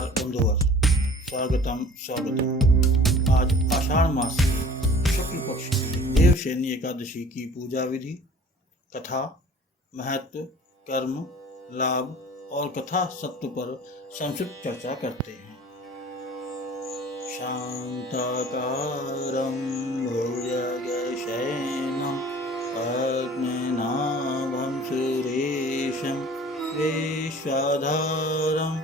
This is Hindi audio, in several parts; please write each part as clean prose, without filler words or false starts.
नमस्कार बंधुवर, स्वागतम। आज आषाढ़ मास की शुक्ल पक्ष की देवशयनी एकादशी की पूजा विधि, कथा, महत्व, कर्म, लाभ और कथा सत्व पर संक्षिप्त चर्चा करते हैं। शांताकारं भुजगशयनं पद्मनाभं सुरेशं विश्वाधारं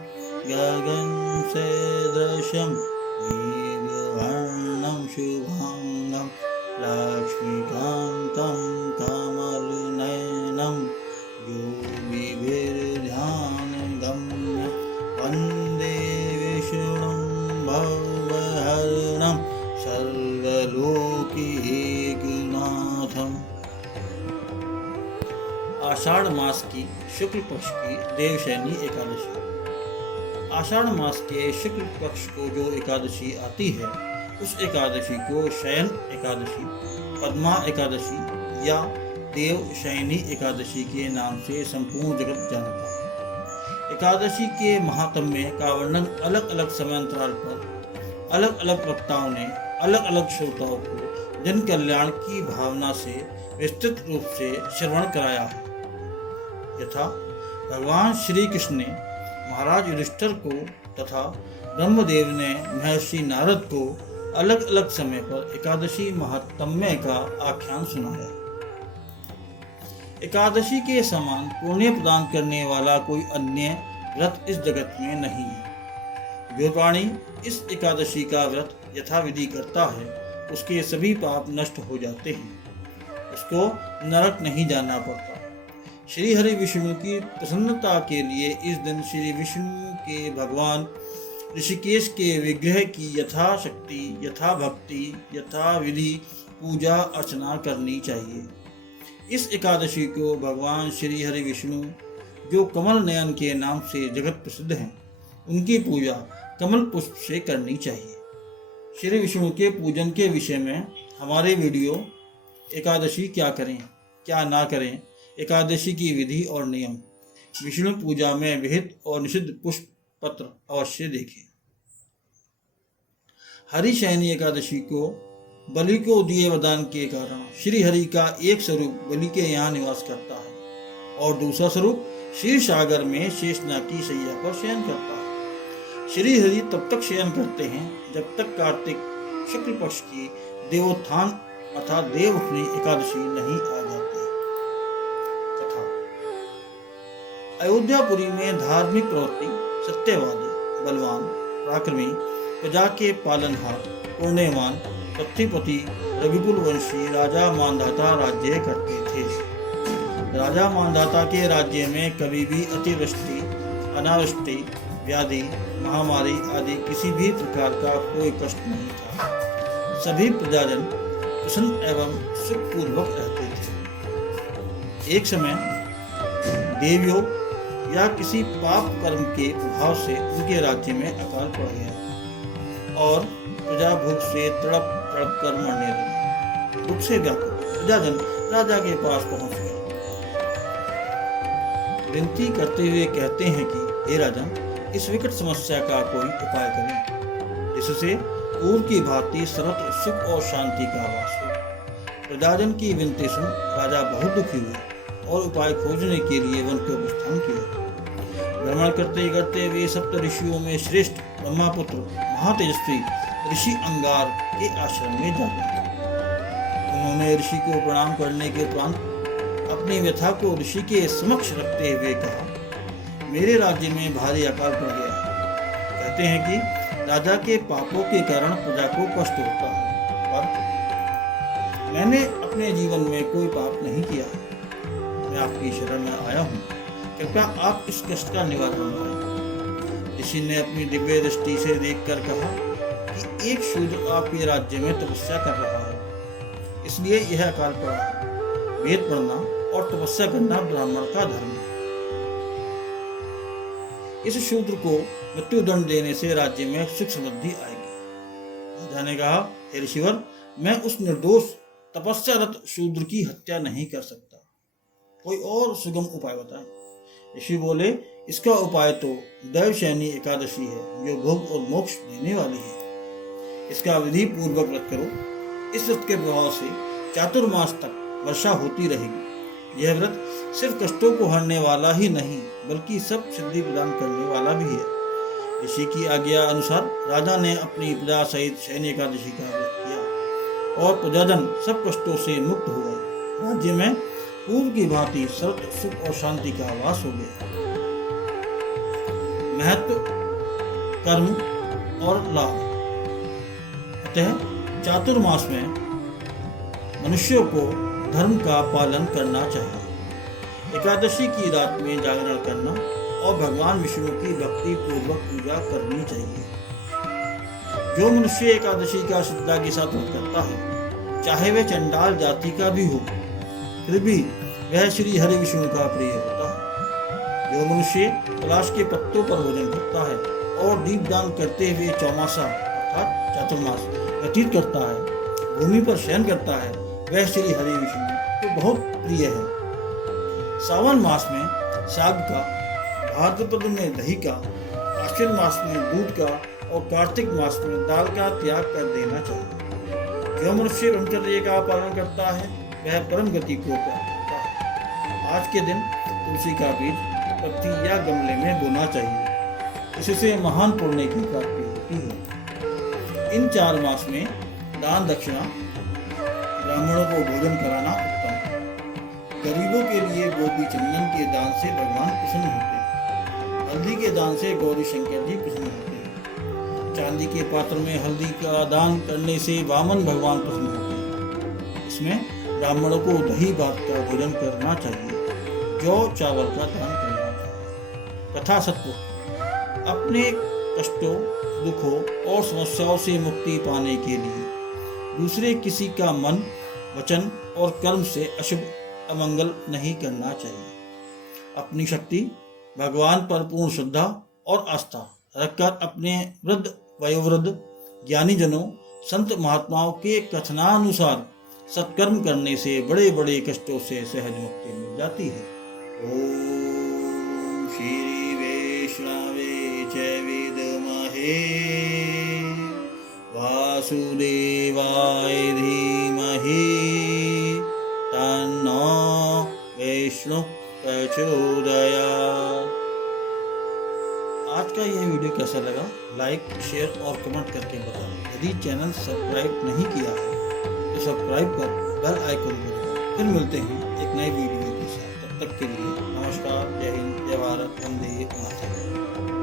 गगनसदृशं दीर्घवर्णं शुभांगं लक्ष्मीकान्तं कमलनयनं योगिभिर्ध्यानगम्यं वन्दे विष्णुं भवहरणं सर्वलोकैकनाथम्। आषाढ़ मास की शुक्ल पक्ष की देवशयनी एकादशी। आषाढ़ मास के शुक्ल पक्ष को जो एकादशी आती है उस एकादशी को शयन एकादशी, पद्मा एकादशी या देवशयनी एकादशी के नाम से संपूर्ण जगत जानता है। एकादशी के महात्म्य का वर्णन अलग अलग समयांतराल पर अलग अलग वक्ताओं ने अलग अलग श्रोताओं को जन कल्याण की भावना से विस्तृत रूप से श्रवण कराया है। यथा भगवान श्री कृष्ण ने महाराज युधिष्ठिर को तथा ब्रह्मदेव ने महर्षि नारद को अलग अलग समय पर एकादशी महात्म्य का आख्यान सुनाया। एकादशी के समान पुण्य प्रदान करने वाला कोई अन्य व्रत इस जगत में नहीं है। जो प्राणी इस एकादशी का व्रत यथाविधि करता है उसके सभी पाप नष्ट हो जाते हैं, उसको नरक नहीं जाना पड़ता। श्री हरि विष्णु की प्रसन्नता के लिए इस दिन श्री विष्णु के भगवान ऋषिकेश के विग्रह की यथाशक्ति, यथा भक्ति, यथा विधि पूजा अर्चना करनी चाहिए। इस एकादशी को भगवान श्री हरि विष्णु जो कमल नयन के नाम से जगत प्रसिद्ध हैं, उनकी पूजा कमल पुष्प से करनी चाहिए। श्री विष्णु के पूजन के विषय में हमारे वीडियो एकादशी क्या करें क्या ना करें, एकादशी की विधि और नियम, विष्णु पूजा में विहित और निषिद्ध पुष्प पत्र अवश्य देखें। हरिशयनी एकादशी को बलि को दिए वरदान के कारण श्री हरि का एक स्वरूप बलि के यहाँ निवास करता है और दूसरा स्वरूप क्षीर सागर में शेषनाग की शैया पर शयन करता है। श्री हरि तब तक शयन करते हैं जब तक कार्तिक शुक्ल पक्ष की देवोत्थान अर्थात देवउठनी एकादशी नहीं आ जाती। अयोध्यापुरी में धार्मिक प्रवृत्ति, सत्यवादी, बलवान, पराक्रमी, प्रजा के पालनहार, पुण्यवान, पृथ्वीपति रघुकुल वंशी राजा मानधाता राज्य करते थे। राजा मानधाता के राज्य में कभी भी अतिवृष्टि, अनावृष्टि, व्याधि, महामारी आदि किसी भी प्रकार का कोई कष्ट नहीं था। सभी प्रजाजन प्रसन्न एवं सुखपूर्वक रहते थे। एक समय देवियों या किसी पाप कर्म के प्रभाव से उनके राज्य में अकाल पड़ गया और प्रजा भूख से तड़प तड़प कर मरने लगी। दुख से व्याकुल प्रजाजन राजा के पास पहुंच गए। विनती करते हुए कहते हैं कि हे राजन, इस विकट समस्या का कोई उपाय करें जिससे पूर्व की भांति सर्वत्र सुख और शांति का वास हो। प्रजाजन की विनती सुन राजा बहुत दुखी हुए और उपाय खोजने के लिए वन को प्रस्थान किया। भ्रमण करते करते वे सप्त ऋषियों में श्रेष्ठ ब्रह्मपुत्र महातेजस्वी ऋषि अंगार के आश्रम में जा गए। उन्होंने ऋषि को प्रणाम करने के उपरांत अपनी व्यथा को ऋषि के समक्ष रखते हुए कहा, मेरे राज्य में भारी अकाल पड़ गया है। कहते हैं कि राजा के पापों के कारण प्रजा को कष्ट होता है, पर मैंने अपने जीवन में कोई पाप नहीं किया है। मैं आपकी शरण में आया हूँ, कृपया आप इस कष्ट का निवारण करें। ऋषि ने अपनी दिव्य दृष्टि से देखकर कहा कि एक शूद्र आपके राज्य में तपस्या कर रहा है, इसलिए यह अकाल पड़ा है। वेद पढ़ना और तपस्या करना ब्राह्मण का धर्म है। इस शूद्र को मृत्युदंड देने से राज्य में सुख समृद्धि आएगी। राजा ने कहा, हे ऋषिवर, मैं उस निर्दोष तपस्यारत शूद्र की हत्या नहीं कर सकता, कोई और सुगम उपाय बताएं। ऋषि बोले, इसका उपाय तो दैवशयनी एकादशी है, जो भोग और मोक्ष देने वाली है। इसका विधि पूर्वक व्रत करो। इस व्रत के प्रभाव से चातुर्मास तक वर्षा होती रहेगी। यह व्रत सिर्फ कष्टों को हरने वाला ही नहीं, बल्कि सब सिद्धि प्रदान करने वाला भी है। ऋषि की आज्ञा अनुसार राजा ने अपनी प्रजा सहित शयनी एकादशी का व्रत किया और प्रजाजन सब कष्टों से मुक्त हो गए। राज्य में पूर्व की भांति सर्व सुख और शांति का आवास हो गया। महत्व, कर्म और लाभ। अतः चातुर्मास में मनुष्यों को धर्म का पालन करना चाहिए। एकादशी की रात में जागरण करना और भगवान विष्णु की भक्ति पूर्वक पूजा करनी चाहिए। जो मनुष्य एकादशी का श्रद्धा के साथ व्रत करता है, चाहे वह चंडाल जाति का भी हो, फिर भी वह श्री हरि विष्णु का प्रिय होता है। जो मनुष्य पलाश के पत्तों पर भोजन करता है और दीपदान करते हुए चौमासा अर्थात चातुर्मास व्यतीत करता है, भूमि पर शयन करता है, वह श्री हरि विष्णु को बहुत प्रिय है। सावन मास में साग का, भाद्रपद में दही का, आश्विन मास में दूध का और कार्तिक मास में दाल का त्याग कर देना चाहिए। जो मनुष्य ब्रह्मचर्य का पालन करता है, वह परम गति को प्राप्त करता है। आज के दिन तुलसी का बीज पत्ती या गमले में बोना चाहिए। इससे महान पुण्य की प्राप्ति होती है। इन 4 मास में दान दक्षिणा, ब्राह्मणों को भोजन कराना उत्तम है। गरीबों के लिए गोपी चंदन के दान से भगवान प्रसन्न होते हैं। हल्दी के दान से गौरी शंकर जी प्रसन्न होते हैं। चांदी के पात्र में हल्दी का दान करने से वामन भगवान प्रसन्न होते हैं। इसमें ब्राह्मणों को दही भात का भोजन करना चाहिए। जौ चावल का दान करना चाहिए। कथा सत्व। अपने कष्टों, दुखों और समस्याओं से मुक्ति पाने के लिए दूसरे किसी का मन, वचन और कर्म से अशुभ अमंगल नहीं करना चाहिए। अपनी शक्ति, भगवान पर पूर्ण श्रद्धा और आस्था रखकर अपने वृद्ध, वयोवृद्ध, ज्ञानी जनों, संत महात्माओं के कथनानुसार सत्कर्म करने से बड़े बड़े कष्टों से सहज मुक्ति मिल जाती है। ओम श्री वैष्णवे च विद्महे वासुदेवाय धीमहि तन्नो विष्णु प्रचोदयात्। आज का यह वीडियो कैसा लगा, लाइक, शेयर और कमेंट करके बताओ। यदि चैनल सब्सक्राइब नहीं किया है तो सब्सक्राइब कर बेल आइकन को दबाओ। फिर मिलते हैं एक नई वीडियो के साथ। तब तक के लिए नमस्कार, जय हिंद, जय भारत, वंदे मातरम।